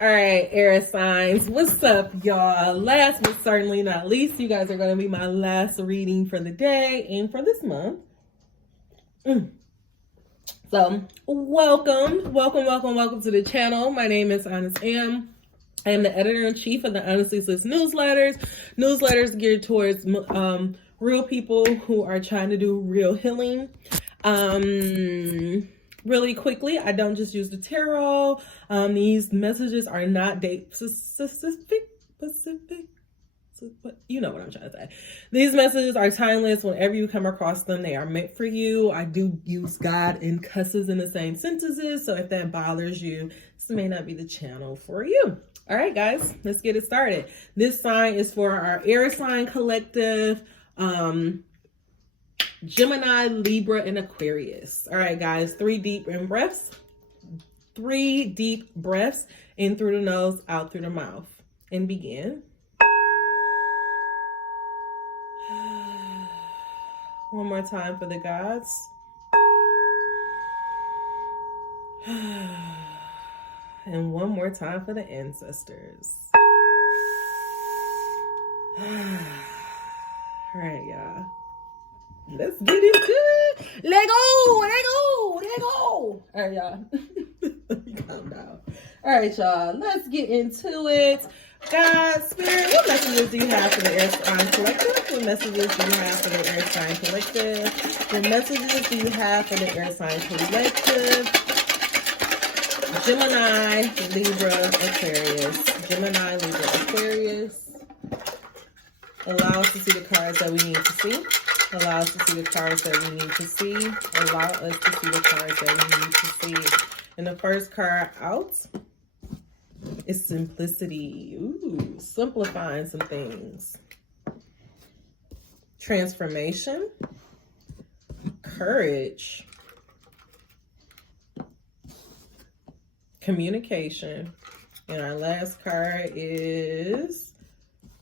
All right, air signs. What's up, y'all? Last but certainly not least, you guys are going to be my last reading for the day and for this month. So, welcome to the channel. My name is Honest Am. I am the editor-in-chief of the Unlisted newsletters. Newsletters geared towards real people who are trying to do real healing. Really quickly, I don't just use the tarot. These messages are not date specific, but you know what I'm trying to say. These messages are timeless. Whenever you come across them, they are meant for you. I do use God and cusses in the same sentences, so if that bothers you, this may not be the channel for you. All right, guys, let's get it started. This sign is for our air sign collective. Gemini, Libra, and Aquarius. All right, guys, 3 deep breaths. 3 deep breaths in through the nose, out through the mouth. And begin. One more time for the gods. And one more time for the ancestors. All right, y'all. Let's get into it. Let go. All right, y'all. Let me calm down. All right, y'all. Let's get into it. God, Spirit, what messages do you have for the air sign collective? What messages do you have for the air sign collective? What messages do you have for the air sign collective? Gemini, Libra, Aquarius. Gemini, Libra, Aquarius. Allow us to see the cards that we need to see. Allow us to see the cards that we need to see. Allow us to see the cards that we need to see. And the first card out is simplicity. Ooh, simplifying some things. Transformation. Courage. Communication. And our last card is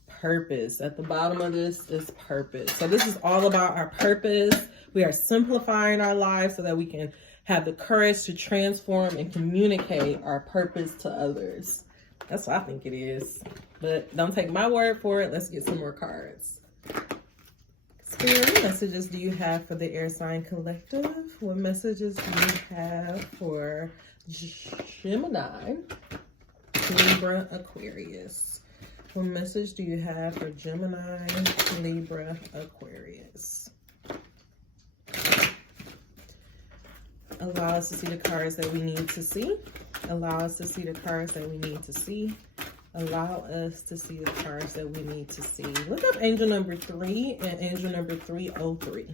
purpose. At the bottom of this is purpose. So this is all about our purpose. We are simplifying our lives so that we can have the courage to transform and communicate our purpose to others. That's what I think it is. But don't take my word for it. Let's get some more cards. Spirit, what messages do you have for the air sign collective? What messages do you have for Gemini, Libra, Aquarius? What message do you have for Gemini, Libra, Aquarius? Allow us to see the cards that we need to see. Allow us to see the cards that we need to see. Allow us to see the cards that we need to see. Look up angel number 3 and angel number 303.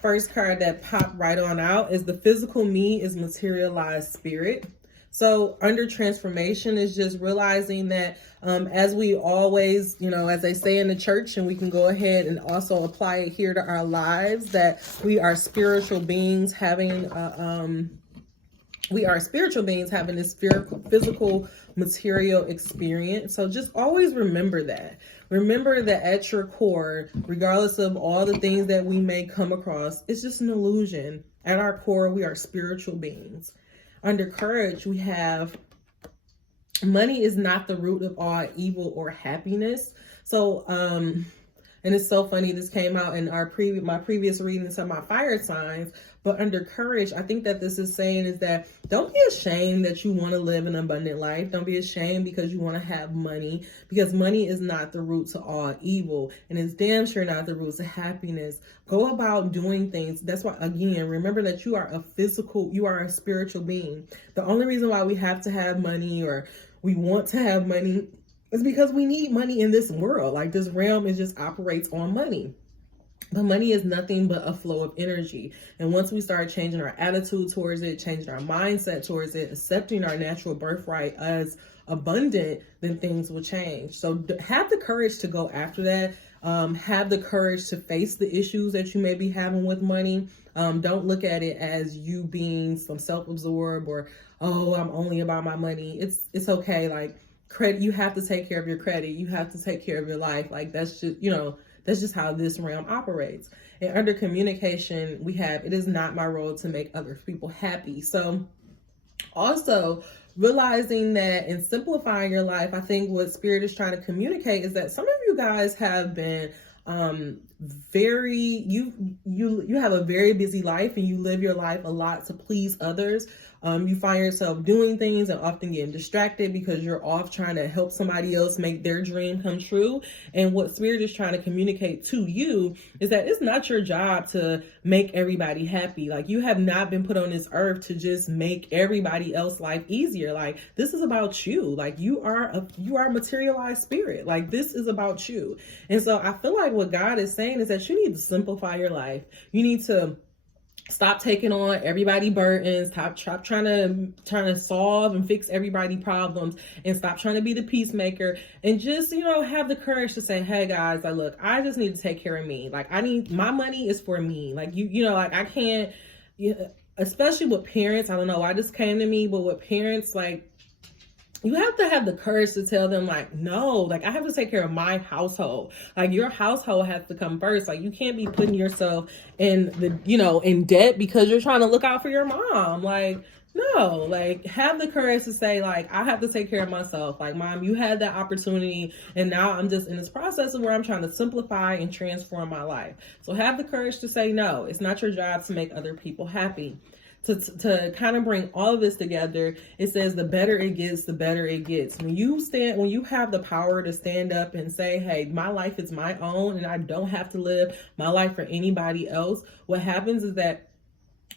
First card that popped right on out is the physical me is materialized spirit. So under transformation is just realizing that as we always, as they say in the church, and we can go ahead and also apply it here to our lives, that we are spiritual beings having this physical material experience. So just always remember that. Remember that at your core, regardless of all the things that we may come across, it's just an illusion. At our core, we are spiritual beings. Under courage, we have money is not the root of all evil or happiness. So, and it's so funny, this came out in my previous readings of my fire signs, but under courage, I think that this is saying is that don't be ashamed that you want to live an abundant life. Don't be ashamed because you want to have money, because money is not the root to all evil, and it's damn sure not the root to happiness. Go about doing things. That's why, again, remember that you are a spiritual being. The only reason why we have to have money or we want to have money is because we need money in this world. Like, this realm, it just operates on money. But money is nothing but a flow of energy. And once we start changing our attitude towards it, changing our mindset towards it, accepting our natural birthright as abundant, then things will change. So have the courage to go after that. Have the courage to face the issues that you may be having with money. Don't look at it as you being some self-absorbed or, oh, I'm only about my money. It's okay. Like, credit, you have to take care of your credit. You have to take care of your life. Like, that's just, that's just how this realm operates. And under communication, we have, it is not my role to make other people happy. So Also, realizing that and simplifying your life, I think what Spirit is trying to communicate is that some of you guys have been very you have a very busy life, and you live your life a lot to please others. You find yourself doing things and often getting distracted because you're off trying to help somebody else make their dream come true. And what Spirit is trying to communicate to you is that it's not your job to make everybody happy. Like, you have not been put on this earth to just make everybody else's life easier. Like, this is about you. Like, you are a materialized spirit. Like, this is about you. And so I feel like what God is saying is that you need to simplify your life. You need to stop taking on everybody burdens. Stop trying to solve and fix everybody problems, and stop trying to be the peacemaker, and just, have the courage to say, hey guys, like, look, I just need to take care of me. Like, my money is for me. Like, like, I can't, especially with parents. I don't know why this came to me, but with parents, like, you have to have the courage to tell them, like, no, like, I have to take care of my household. Like, your household has to come first. Like, you can't be putting yourself in in debt because you're trying to look out for your mom. Like, no, like, have the courage to say, like, I have to take care of myself. Like, Mom, you had that opportunity, and now I'm just in this process of where I'm trying to simplify and transform my life. So have the courage to say, no, it's not your job to make other people happy. To kind of bring all of this together, it says the better it gets, the better it gets. When you have the power to stand up and say, hey, my life is my own and I don't have to live my life for anybody else, what happens is that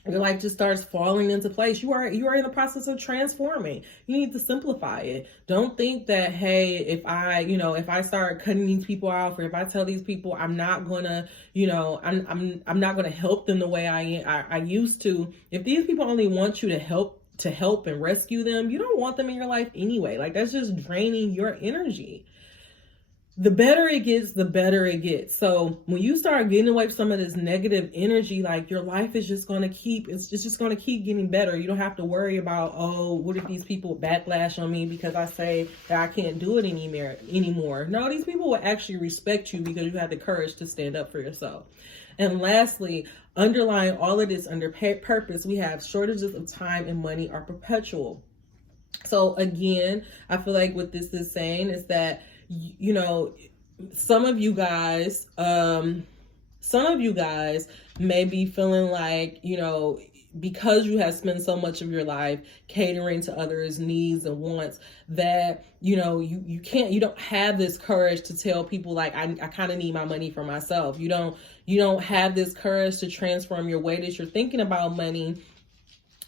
your life just starts falling into place. You are in the process of transforming. You need to simplify it. Don't think that, hey, if I start cutting these people off, or if I tell these people I'm not gonna, I'm not gonna help them the way I used to. If these people only want you to help and rescue them, you don't want them in your life anyway. Like, that's just draining your energy. The better it gets, the better it gets. So when you start getting away from some of this negative energy, like, your life is just going to keep getting better. You don't have to worry about, oh, what if these people backlash on me because I say that I can't do it anymore. No, these people will actually respect you because you have the courage to stand up for yourself. And lastly, underlying all of this under purpose, we have shortages of time and money are perpetual. So again, I feel like what this is saying is that, some of you guys may be feeling like, because you have spent so much of your life catering to others' needs and wants, that, you don't have this courage to tell people, like, I kind of need my money for myself. You don't have this courage to transform your way that you're thinking about money,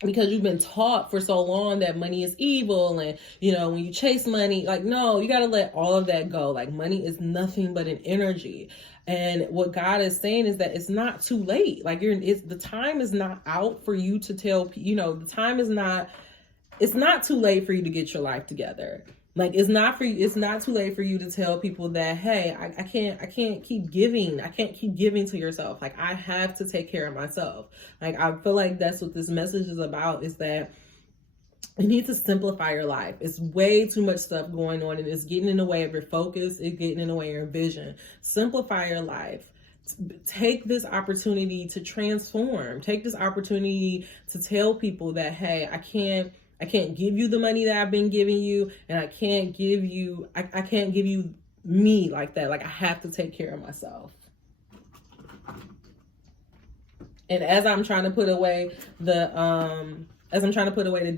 because you've been taught for so long that money is evil, and when you chase money, like, no, you got to let all of that go. Like, money is nothing but an energy. And what God is saying is that it's not too late. Like, the time is not out for you to tell, it's not too late for you to get your life together. Like, it's not too late for you to tell people that, hey, I can't keep giving. I can't keep giving to yourself. Like, I have to take care of myself. Like, I feel like that's what this message is about, is that you need to simplify your life. It's way too much stuff going on, and it's getting in the way of your focus. It's getting in the way of your vision. Simplify your life. Take this opportunity to transform. Take this opportunity to tell people that, hey, I can't give you the money that I've been giving you, and I can't give you me like that. Like, I have to take care of myself. And as I'm trying to put away the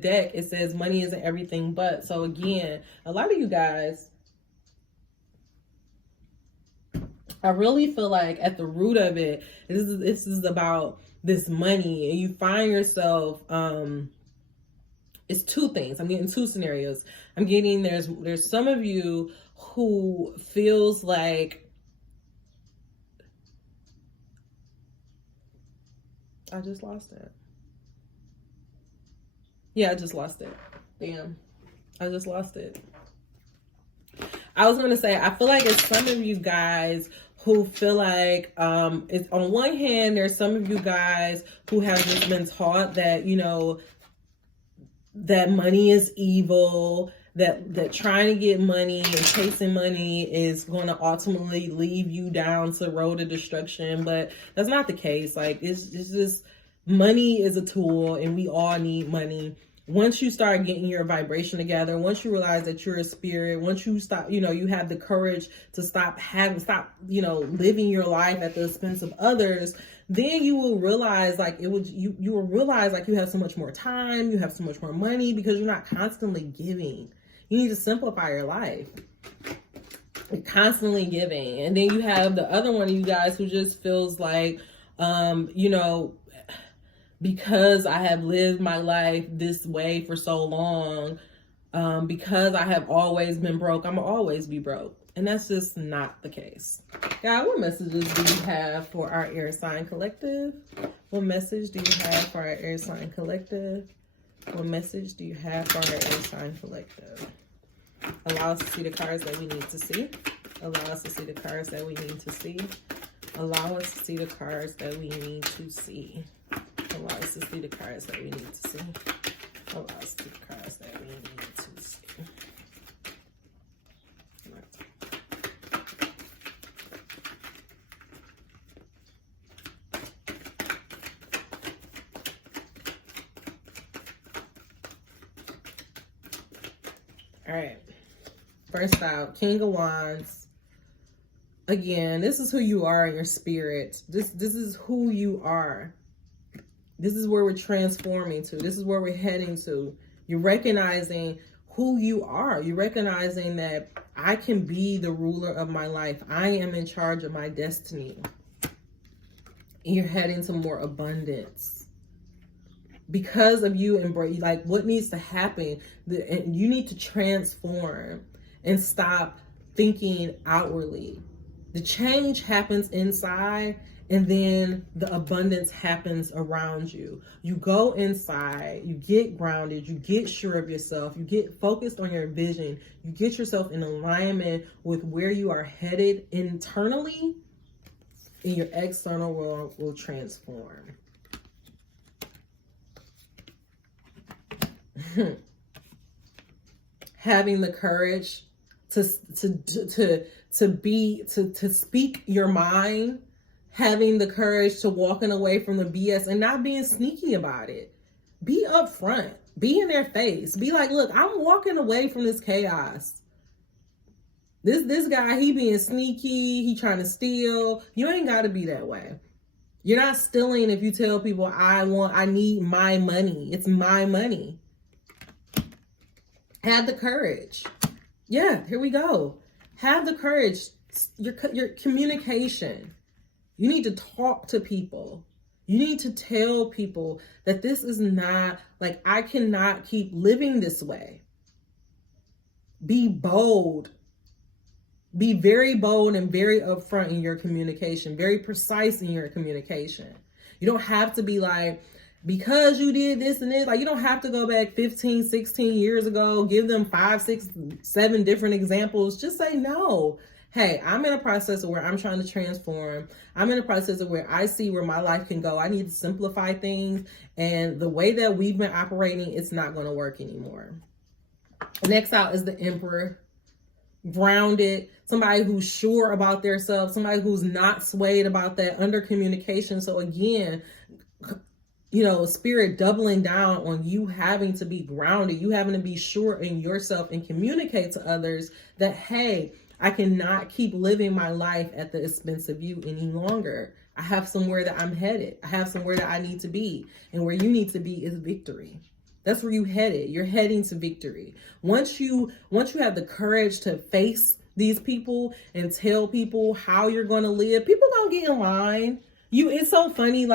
deck, it says money isn't everything but. So again, a lot of you guys, I really feel like at the root of it, this is about this money, and you find yourself, it's two things. I'm getting two scenarios. I'm getting there's some of you who feels like, I just lost it. Yeah, I just lost it. Damn. I just lost it. I was going to say, I feel like it's some of you guys who feel like, it's, on one hand, there's some of you guys who have just been taught that, that money is evil, that trying to get money and chasing money is going to ultimately lead you down to the road of destruction. But that's not the case. Like, it's just, money is a tool, and we all need money. once you start getting your vibration together, once you realize that you're a spirit, once you stop, you have the courage to stop, living your life at the expense of others, then you will realize you will realize you have so much more time, you have so much more money, because you're not constantly giving. You need to simplify your life. You're constantly giving. And then you have the other one of you guys who just feels like, because I have lived my life this way for so long, because I have always been broke, I'm gonna always be broke. And that's just not the case. God, what messages do you have for our air sign collective? What message do you have for our air sign collective? What message do you have for our air sign collective? Allow us to see the cards that we need to see. Allow us to see the cards that we need to see. Allow us to see the cards that we need to see. Allow us to see the cards that we need to see. Allow us to see the cards that we need to see. All right. First out, King of Wands. Again, this is who you are in your spirit. This is who you are. This is where we're transforming to. This is where we're heading to. You're recognizing who you are. You're recognizing that I can be the ruler of my life. I am in charge of my destiny. And you're heading to more abundance. Because of you embrace, what needs to happen, you need to transform and stop thinking outwardly. The change happens inside, and then the abundance happens around you. You go inside, you get grounded, you get sure of yourself, you get focused on your vision, you get yourself in alignment with where you are headed internally, and your external world will transform. Having the courage to speak your mind, having the courage to walking away from the BS and not being sneaky about it. Be upfront. Be in their face. Be like, look, I'm walking away from this chaos. This guy, he being sneaky, he trying to steal. You ain't got to be that way. You're not stealing if you tell people I need my money. It's my money. Have the courage. Yeah, here we go. Have the courage. Your communication. You need to talk to people. You need to tell people that this is not, I cannot keep living this way. Be bold. Be very bold and very upfront in your communication. Very precise in your communication. You don't have to be because you did this and this, you don't have to go back 15, 16 years ago, give them 5, 6, 7 different examples. Just say, no, hey, I'm in a process of where I'm trying to transform. I'm in a process of where I see where my life can go. I need to simplify things. And the way that we've been operating, it's not going to work anymore. Next out is the Emperor. Grounded, somebody who's sure about themselves, somebody who's not swayed about that under communication. So again, spirit doubling down on you having to be grounded, you having to be sure in yourself and communicate to others that, hey, I cannot keep living my life at the expense of you any longer. I have somewhere that I'm headed. I have somewhere that I need to be. And where you need to be is victory. That's where you headed. You're heading to victory. Once you have the courage to face these people and tell people how you're going to live, people don't get in line. It's so funny,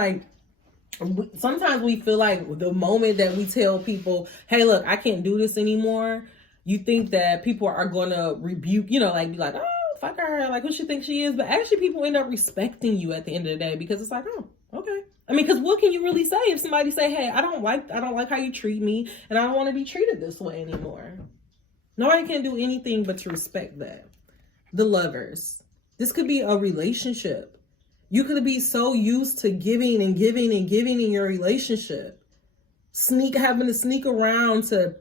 sometimes we feel like the moment that we tell people, hey, look, I can't do this anymore, you think that people are going to rebuke, be like, oh, fuck her, who she thinks she is? But actually people end up respecting you at the end of the day, because it's oh, okay. Because what can you really say if somebody say, hey, I don't like how you treat me, and I don't want to be treated this way anymore? Nobody can do anything but to respect that. The Lovers. This could be a relationship. You could be so used to giving and giving and giving in your relationship. Having to sneak around to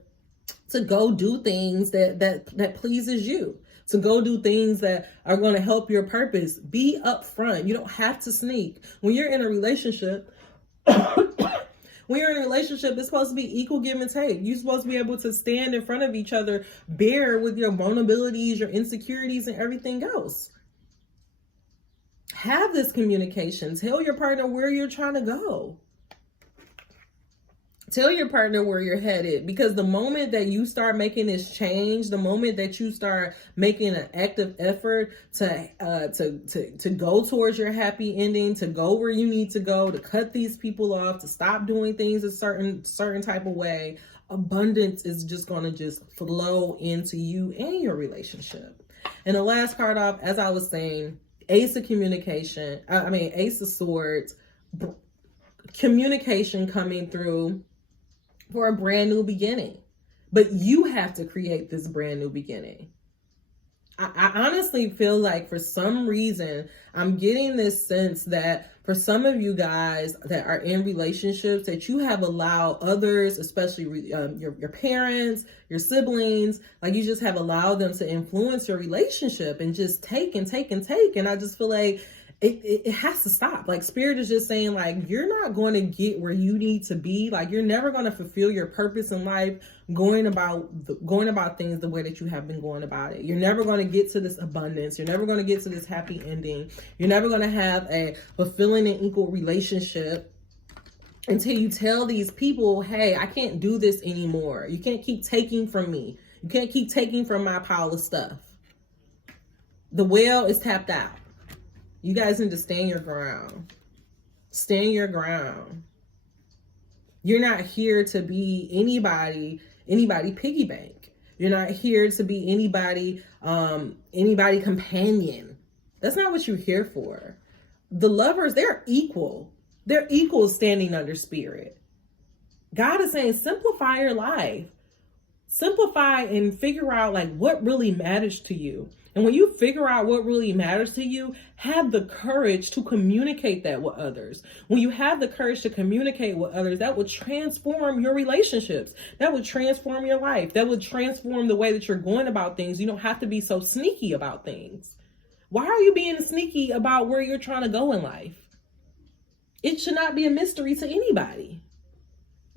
go do things that pleases you. To go do things that are going to help your purpose. Be upfront. You don't have to sneak. When you're in a relationship, When you're in a relationship, it's supposed to be equal give and take. You're supposed to be able to stand in front of each other, bare with your vulnerabilities, your insecurities, and everything else. Have this communication. Tell your partner where you're trying to go. Tell your partner where you're headed, because the moment that you start making this change, the moment that you start making an active effort to go towards your happy ending, to go where you need to go, to cut these people off, to stop doing things a certain type of way, abundance is just going to just flow into you and your relationship. And the last card off, as I was saying, Ace of Communication. Ace of Swords. Communication coming through for a brand new beginning. But you have to create this brand new beginning. I honestly feel like for some reason, I'm getting this sense that for some of you guys that are in relationships, that you have allowed others, especially your parents, your siblings, like you just have allowed them to influence your relationship and just take and take and take. And I just feel like it has to stop. Like Spirit is just saying, like, you're not going to get where you need to be. Like, you're never going to fulfill your purpose in life going about things the way that you have been going about it. You're never going to get to this abundance. You're never going to get to this happy ending. You're never going to have a fulfilling and equal relationship until you tell these people, hey, I can't do this anymore. You can't keep taking from me. You can't keep taking from my pile of stuff. The well is tapped out. You guys need to stand your ground. Stand your ground. You're not here to be anybody piggy bank. You're not here to be anybody companion. That's not what you're here for. The lovers, they're equal. They're equal standing under Spirit. God is saying, simplify your life. Simplify and figure out like what really matters to you. And when you figure out what really matters to you, have the courage to communicate that with others. When you have the courage to communicate with others, that will transform your relationships. That would transform your life. That would transform the way that you're going about things. You don't have to be so sneaky about things. Why are you being sneaky about where you're trying to go in life? It should not be a mystery to anybody.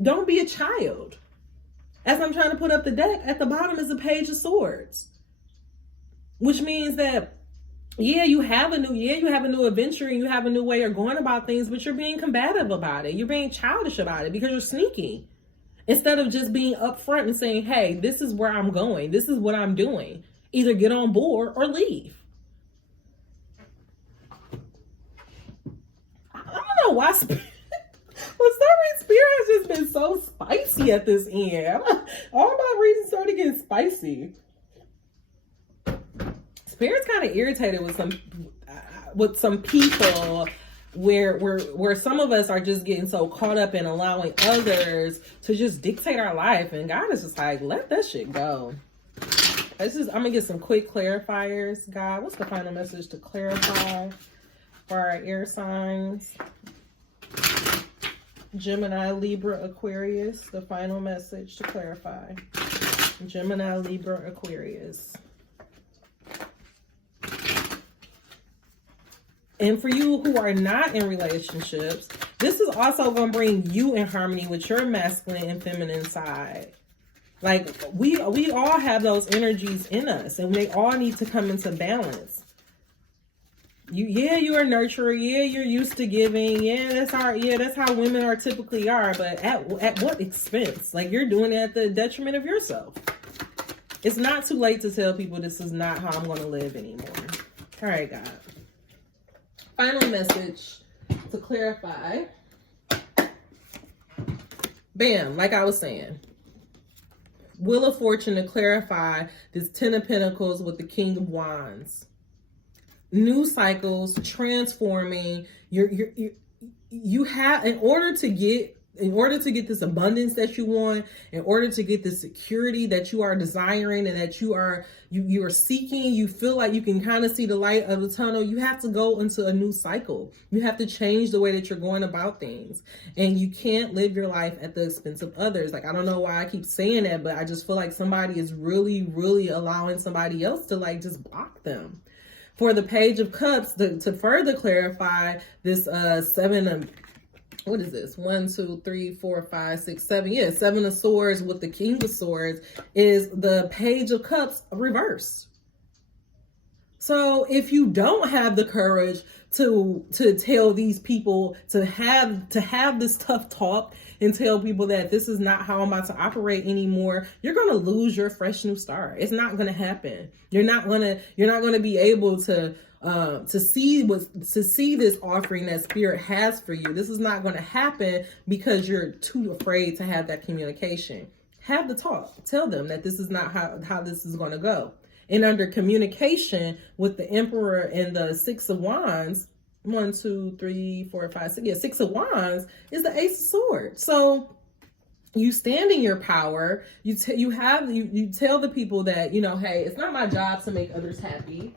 Don't be a child. As I'm trying to put up the deck, at the bottom is a Page of Swords. Which means that, you have a new adventure and you have a new way of going about things, but you're being combative about it. You're being childish about it because you're sneaky. Instead of just being upfront and saying, hey, this is where I'm going. This is what I'm doing. Either get on board or leave. I don't know why Spirit has just been so spicy at this end. All my readings started getting spicy. Spirit's kind of irritated with some people where some of us are just getting so caught up in allowing others to just dictate our life, and God is just like, let that shit go. I'm gonna get some quick clarifiers. God, what's the final message to clarify for our air signs? Gemini, Libra, Aquarius. The final message to clarify. Gemini, Libra, Aquarius. And for you who are not in relationships, this is also going to bring you in harmony with your masculine and feminine side. Like, we all have those energies in us, and they all need to come into balance. You're a nurturer. Yeah, you're used to giving. Yeah, that's how women are typically are. But at what expense? Like, you're doing it at the detriment of yourself. It's not too late to tell people this is not how I'm going to live anymore. All right, God. Final message to clarify. Bam, like I was saying. Wheel of Fortune to clarify this 10 of Pentacles with the King of Wands. New cycles, transforming. You have, in order to get this abundance that you want, in order to get the security that you are desiring and that you are seeking, you feel like you can kind of see the light of the tunnel, you have to go into a new cycle. You have to change the way that you're going about things. And you can't live your life at the expense of others. Like, I don't know why I keep saying that, but I just feel like somebody is really, really allowing somebody else to like just block them. For the Page of Cups, to further clarify this 7 what is this? 1, 2, 3, 4, 5, 6, 7. Yeah, 7 of Swords with the King of Swords is the Page of Cups reversed. So if you don't have the courage to tell these people, to have this tough talk and tell people that this is not how I'm about to operate anymore, you're going to lose your fresh new start. It's not going to happen. You're not going to be able to see this offering that Spirit has for you. This is not going to happen because you're too afraid to have that communication. Have the talk. Tell them that this is not how this is going to go. And under communication with the Emperor and the 6 of Wands, 1, 2, 3, 4, 5, 6. Yeah, 6 of Wands is the Ace of Swords. So you stand in your power. You tell the people that, you know, hey, it's not my job to make others happy.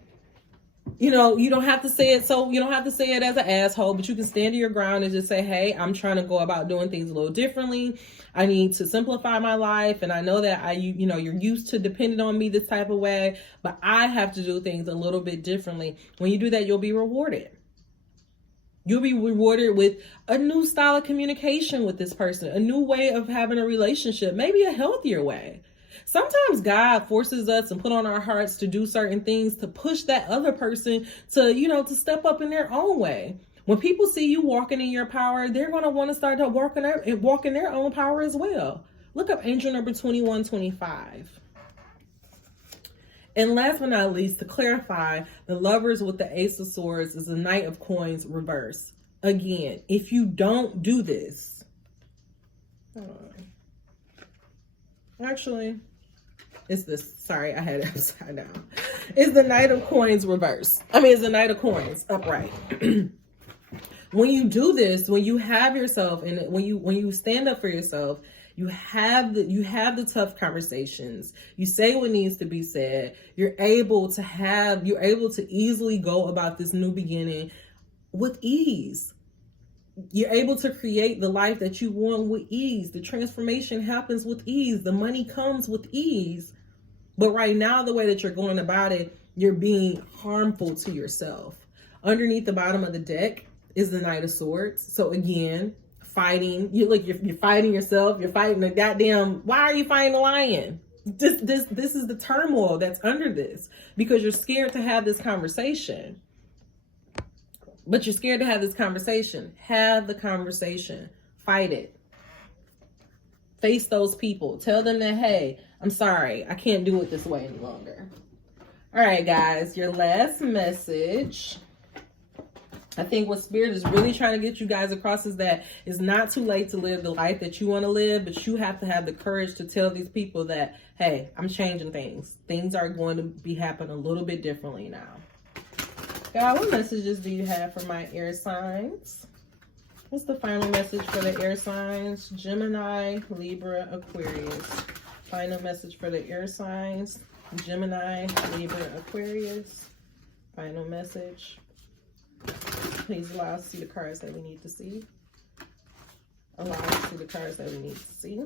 You know, you don't have to say it. So you don't have to say it as an asshole, but you can stand to your ground and just say, hey, I'm trying to go about doing things a little differently. I need to simplify my life. And I know that you're used to depending on me this type of way, but I have to do things a little bit differently. When you do that, you'll be rewarded. You'll be rewarded with a new style of communication with this person, a new way of having a relationship, maybe a healthier way. Sometimes God forces us and put on our hearts to do certain things to push that other person to step up in their own way. When people see you walking in your power, they're going to want to start to walk in their own power as well. Look up angel number 2125. And last but not least, to clarify, the Lovers with the Ace of Swords is the Knight of Coins reverse. Again, if you don't do this, actually, it's this. Sorry, I had it upside down. It's the Knight of Coins reverse. It's the Knight of Coins upright. When you do this, when you have yourself, and when you stand up for yourself, you have the tough conversations. You say what needs to be said. You're able to easily go about this new beginning with ease. You're able to create the life that you want with ease. The transformation happens with ease. The money comes with ease. But right now, the way that you're going about it, you're being harmful to yourself. Underneath the bottom of the deck is the Knight of Swords. So again, fighting. You're fighting yourself. You're fighting the goddamn. Why are you fighting the lion? This is the turmoil that's under this, because you're scared to have this conversation. But you're scared to have this conversation. Have the conversation. Fight it. Face those people. Tell them that, hey, I'm sorry. I can't do it this way any longer. All right, guys. Your last message. I think what Spirit is really trying to get you guys across is that it's not too late to live the life that you want to live, but you have to have the courage to tell these people that, hey, I'm changing things. Things are going to be happening a little bit differently now. God, what messages do you have for my air signs? What's the final message for the air signs? Gemini, Libra, Aquarius. Final message for the air signs. Gemini, Libra, Aquarius. Final message. Please allow us to see the cards that we need to see. Allow us to see the cards that we need to see.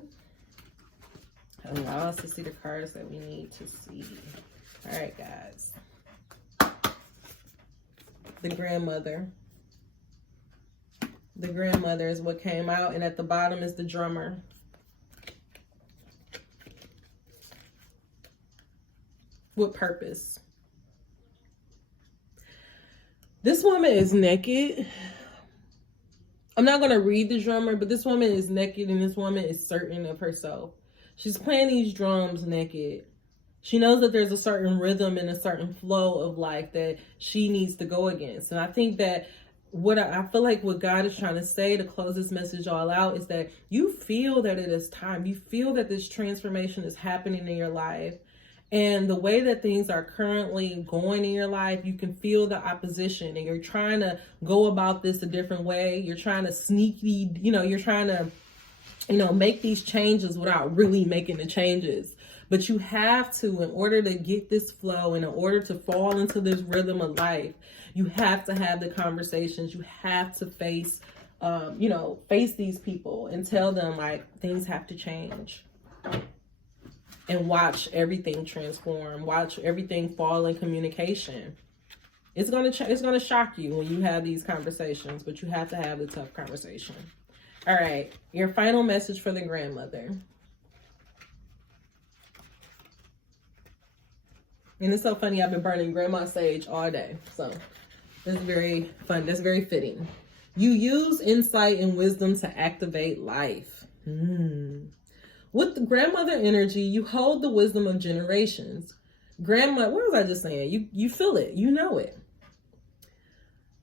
Allow us to see the cards that we need to see. All right, guys. The grandmother. The grandmother is what came out, and at the bottom is the drummer. With purpose. This woman is naked. I'm not going to read the drummer, but this woman is naked, and this woman is certain of herself. She's playing these drums naked. She knows that there's a certain rhythm and a certain flow of life that she needs to go against. And I think that I feel like what God is trying to say to close this message all out is that you feel that it is time. You feel that this transformation is happening in your life. And the way that things are currently going in your life, you can feel the opposition, and you're trying to go about this a different way. You're trying to you're trying to, make these changes without really making the changes. But you have to, in order to get this flow, and in order to fall into this rhythm of life, you have to have the conversations. You have to face these people and tell them, like, things have to change. And watch everything transform. Watch everything fall in communication. It's gonna shock you when you have these conversations, but you have to have the tough conversation. All right, your final message for the grandmother. And it's so funny, I've been burning grandma sage all day. So that's very fun. That's very fitting. You use insight and wisdom to activate life. With the grandmother energy, you hold the wisdom of generations. What was I just saying? You feel it. You know it.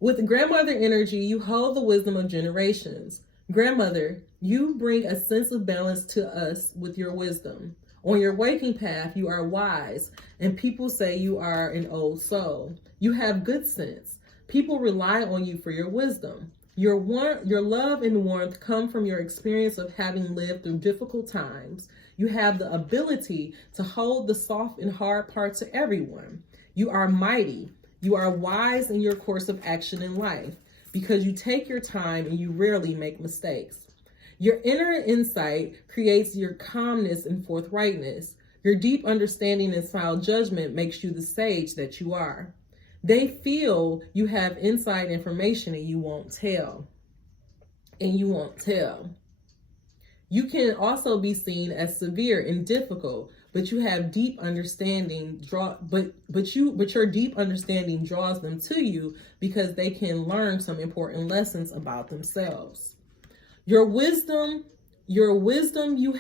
With the grandmother energy, you hold the wisdom of generations. Grandmother, you bring a sense of balance to us with your wisdom. On your waking path, you are wise, and people say you are an old soul. You have good sense. People rely on you for your wisdom. Your love and warmth come from your experience of having lived through difficult times. You have the ability to hold the soft and hard parts to everyone. You are mighty. You are wise in your course of action in life because you take your time and you rarely make mistakes. Your inner insight creates your calmness and forthrightness. Your deep understanding and sound judgment makes you the sage that you are. They feel you have inside information and you won't tell. You can also be seen as severe and difficult, but you have deep understanding. But your deep understanding draws them to you because they can learn some important lessons about themselves. With your wisdom, you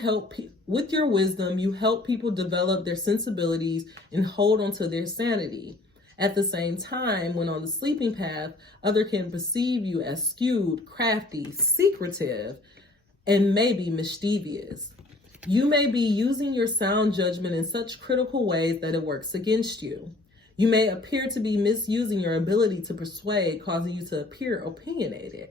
help people develop their sensibilities and hold on to their sanity. At the same time, when on the sleeping path, others can perceive you as skewed, crafty, secretive, and maybe mischievous. You may be using your sound judgment in such critical ways that it works against you. You may appear to be misusing your ability to persuade, causing you to appear opinionated.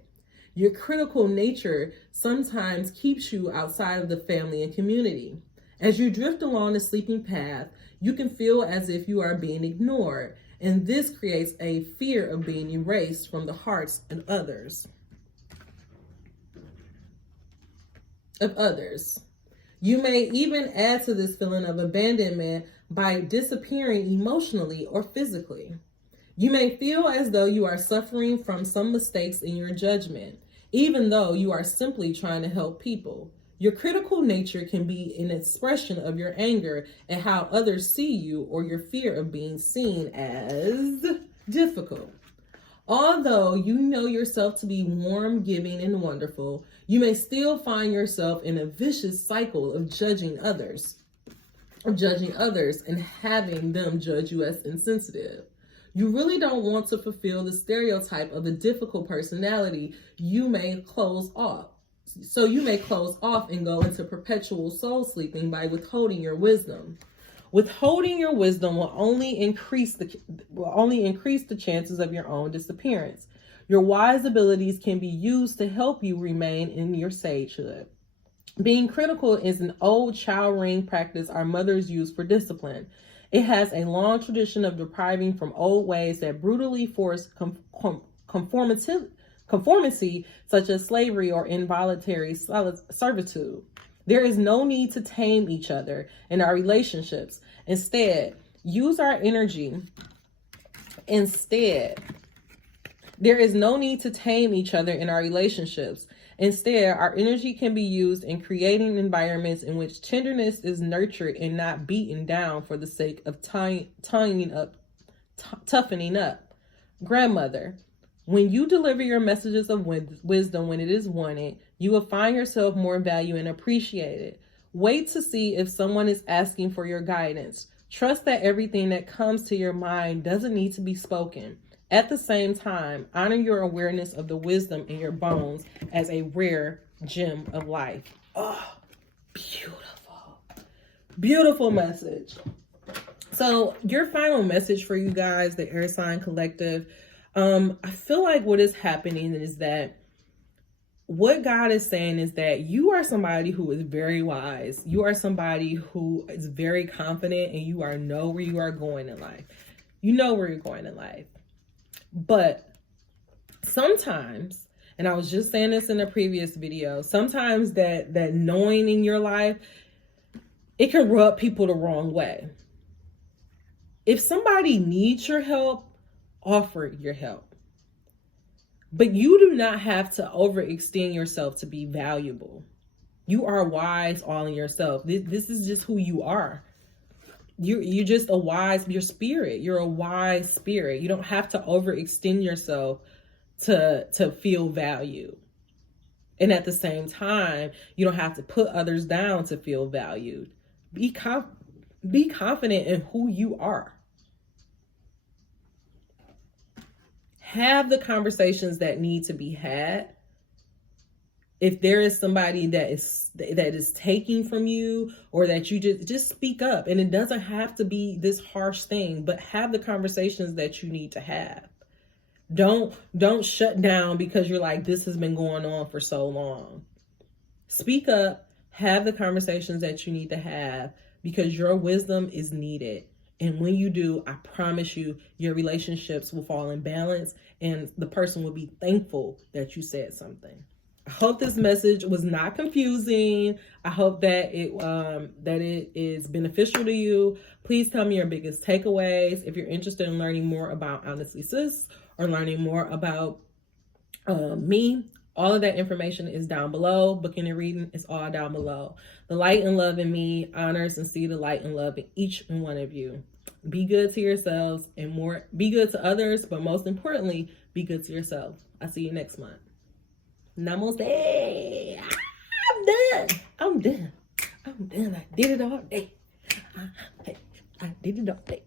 Your critical nature sometimes keeps you outside of the family and community. As you drift along the sleeping path, you can feel as if you are being ignored, and this creates a fear of being erased from the hearts of others. You may even add to this feeling of abandonment by disappearing emotionally or physically. You may feel as though you are suffering from some mistakes in your judgment, even though you are simply trying to help people. Your critical nature can be an expression of your anger at how others see you or your fear of being seen as difficult. Although you know yourself to be warm, giving, and wonderful, you may still find yourself in a vicious cycle of judging others and having them judge you as insensitive. You really don't want to fulfill the stereotype of the difficult personality. You may close off and go into perpetual soul sleeping by withholding your wisdom. Withholding your wisdom will only increase the chances of your own disappearance. Your wise abilities can be used to help you remain in your sagehood. Being critical is an old child rearing practice our mothers use for discipline. It has a long tradition of depriving from old ways that brutally force conformity, such as slavery or involuntary servitude. There is no need to tame each other in our relationships. Instead, use our energy. There is no need to tame each other in our relationships. Instead, our energy can be used in creating environments in which tenderness is nurtured and not beaten down for the sake of toughening up. Grandmother, when you deliver your messages of wisdom when it is wanted, you will find yourself more valued and appreciated. Wait to see if someone is asking for your guidance. Trust that everything that comes to your mind doesn't need to be spoken. At the same time, honor your awareness of the wisdom in your bones as a rare gem of life. Oh, beautiful. Beautiful message. So your final message for you guys, the Air Sign Collective, I feel like what is happening is that what God is saying is that you are somebody who is very wise. You are somebody who is very confident and you know where you are going in life. You know where you're going in life. But sometimes, and I was just saying this in a previous video, sometimes that knowing in your life, it can rub people the wrong way. If somebody needs your help, offer your help. But you do not have to overextend yourself to be valuable. You are wise all in yourself. This is just who you are. You're just a wise, your spirit. You're a wise spirit. You don't have to overextend yourself to feel valued. And at the same time, you don't have to put others down to feel valued. Be confident in who you are. Have the conversations that need to be had. If there is somebody that is taking from you, or that you just speak up, and it doesn't have to be this harsh thing, but have the conversations that you need to have. Don't shut down because you're like, this has been going on for so long. Speak up, have the conversations that you need to have, because your wisdom is needed. And when you do, I promise you, your relationships will fall in balance, and the person will be thankful that you said something. I hope this message was not confusing. I hope that it is beneficial to you. Please tell me your biggest takeaways. If you're interested in learning more about Honestly Sis, or learning more about me, all of that information is down below. Booking and reading is all down below. The light and love in me honors and see the light and love in each and one of you. Be good to yourselves, and be good to others, but most importantly, be good to yourself. I'll see you next month. Namaste. I'm done. I did it all day. I did it all day.